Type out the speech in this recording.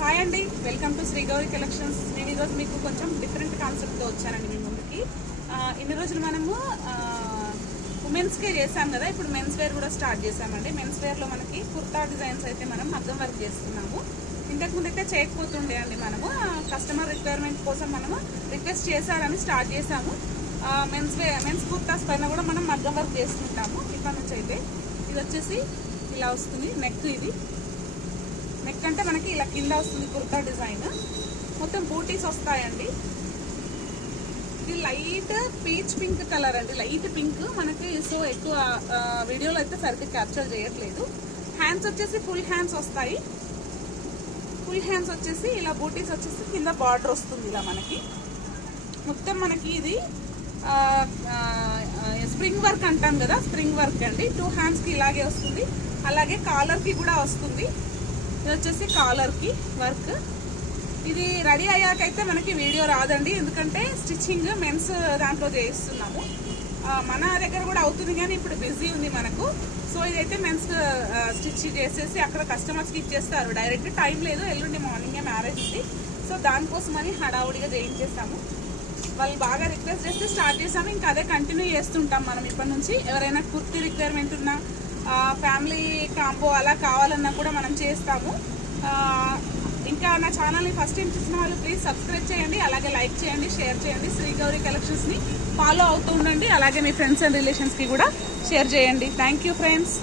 Hi అండి, welcome to Sri Gauri collections. నేను ఈరోజు మీకు కొంచెం డిఫరెంట్ కాన్సెప్ట్తో వచ్చానండి మీ ముందుకి. ఇన్ని రోజులు మనము ఉమెన్స్కే చేసాం కదా, ఇప్పుడు మెన్స్ వేర్ కూడా స్టార్ట్ చేసామండి. మెన్స్ వేర్లో మనకి కుర్తా డిజైన్స్ అయితే మనం మగ్గం వర్క్ చేస్తున్నాము. ఇంతకుముందు అయితే చేయకపోతుండే అండి. మనము కస్టమర్ రిక్వైర్మెంట్ కోసం మనము రిక్వెస్ట్ చేశారని స్టార్ట్ చేసాము. మెన్స్ కుర్తాస్ పైన కూడా మనం మగ్గం వర్క్ చేస్తుంటాము. ఇక్కడ నుంచి అయితే ఇది వచ్చేసి ఇలా వస్తుంది. నెక్ అంటే మనకి ఇలా కింద వస్తుంది కుర్తా డిజైన్. మొత్తం బూటీస్ వస్తాయండి. ఇది లైట్ పీచ్ పింక్ కలర్ అండి, లైట్ పింక్. మనకి సో ఎక్కువ వీడియోలో అయితే సరిగ్గా క్యాప్చర్ చేయట్లేదు. హ్యాండ్స్ వచ్చేసి ఫుల్ హ్యాండ్స్ వస్తాయి. ఫుల్ హ్యాండ్స్ వచ్చేసి ఇలా బూటీస్ వచ్చేసి కింద బార్డర్ వస్తుంది. ఇలా మనకి మొత్తం మనకి ఇది స్ప్రింగ్ వర్క్ అంటాం కదా, స్ప్రింగ్ వర్క్ అండి. 2 హ్యాండ్స్కి ఇలాగే వస్తుంది. అలాగే కాలర్కి కూడా వస్తుంది. ఇది వచ్చేసి కాలర్కి వర్క్. ఇది రెడీ అయ్యాకైతే మనకి వీడియో రాదండి, ఎందుకంటే స్టిచ్చింగ్ మెన్స్ దాంట్లో చేయిస్తున్నాము. మన దగ్గర కూడా అవుతుంది కానీ ఇప్పుడు బిజీ ఉంది మనకు. సో ఇదైతే మెన్స్ స్టిచ్ చేసేసి అక్కడ కస్టమర్స్కి ఇచ్చేస్తారు డైరెక్ట్. టైం లేదు, ఎల్లుండి మార్నింగే మ్యారేజ్ ఉంది. సో దానికోసమని హడావుడిగా చేయించేస్తాము. వాళ్ళు బాగా రిక్వెస్ట్ చేస్తే స్టార్ట్ చేసాము. ఇంకా అదే కంటిన్యూ చేస్తుంటాం మనం ఇప్పటి నుంచి. ఎవరైనా కుర్తీ రిక్వైర్మెంట్ ఉన్నా, ఫ్యామిలీ కాంబో అలా కావాలన్నా కూడా మనం చేస్తాము. ఇంకా నా ఛానల్ని ఫస్ట్ టైం చూసిన వాళ్ళు ప్లీజ్ సబ్స్క్రైబ్ చేయండి, అలాగే లైక్ చేయండి, షేర్ చేయండి. శ్రీ గౌరీ కలెక్షన్స్ని ఫాలో అవుతూ ఉండండి. అలాగే మీ ఫ్రెండ్స్ అండ్ రిలేషన్స్కి కూడా షేర్ చేయండి. Thank you friends.